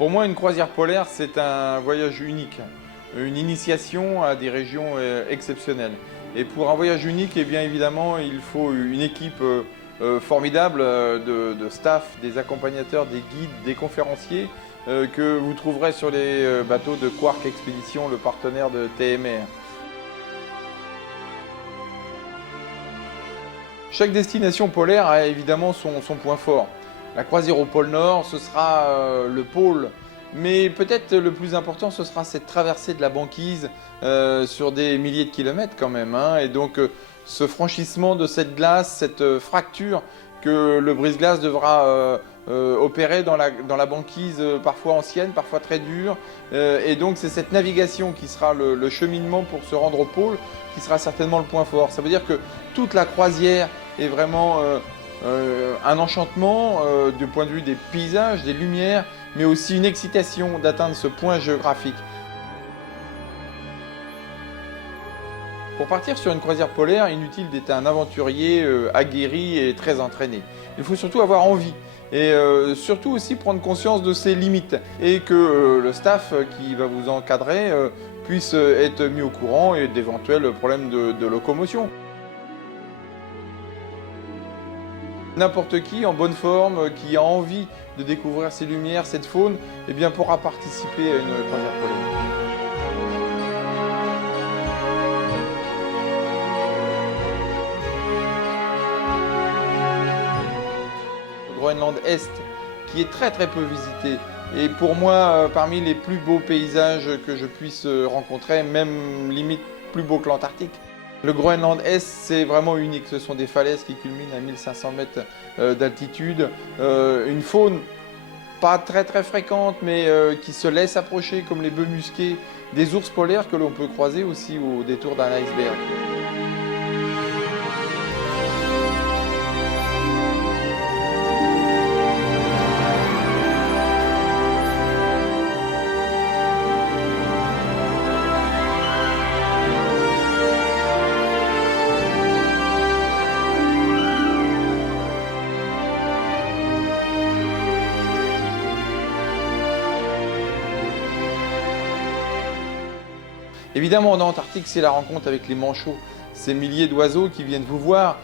Pour moi, une croisière polaire, c'est un voyage unique, une initiation à des régions exceptionnelles. Et pour un voyage unique, eh bien évidemment, il faut une équipe formidable de staff, des accompagnateurs, des guides, des conférenciers que vous trouverez sur les bateaux de Quark Expédition, le partenaire de TMR. Chaque destination polaire a évidemment son point fort. La croisière au pôle Nord, ce sera le pôle, mais peut-être le plus important, ce sera cette traversée de la banquise sur des milliers de kilomètres quand même. Et donc ce franchissement de cette glace, cette fracture que le brise-glace devra opérer dans la banquise parfois ancienne, parfois très dure. Et donc c'est cette navigation qui sera le cheminement pour se rendre au pôle, qui sera certainement le point fort. Ça veut dire que toute la croisière est vraiment un enchantement du point de vue des paysages, des lumières, mais aussi une excitation d'atteindre ce point géographique. Pour partir sur une croisière polaire, inutile d'être un aventurier aguerri et très entraîné. Il faut surtout avoir envie et surtout aussi prendre conscience de ses limites et que le staff qui va vous encadrer puisse être mis au courant et d'éventuels problèmes de locomotion. N'importe qui en bonne forme, qui a envie de découvrir ces lumières, cette faune, eh bien, pourra participer à une croisière polaire. Le Groenland Est, qui est très peu visité, et pour moi parmi les plus beaux paysages que je puisse rencontrer, même limite plus beau que l'Antarctique. Le Groenland Est, c'est vraiment unique. Ce sont des falaises qui culminent à 1500 mètres d'altitude. Une faune pas très fréquente, mais qui se laisse approcher, comme les bœufs musqués, des ours polaires que l'on peut croiser aussi au détour d'un iceberg. Évidemment, en Antarctique, c'est la rencontre avec les manchots, ces milliers d'oiseaux qui viennent vous voir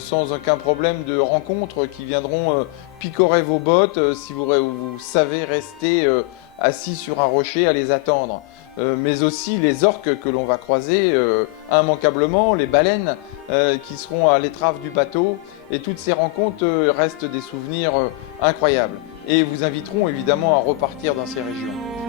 sans aucun problème de rencontre, qui viendront picorer vos bottes si vous savez rester assis sur un rocher à les attendre. Mais aussi les orques que l'on va croiser immanquablement, les baleines qui seront à l'étrave du bateau. Et toutes ces rencontres restent des souvenirs incroyables et vous inviteront évidemment à repartir dans ces régions.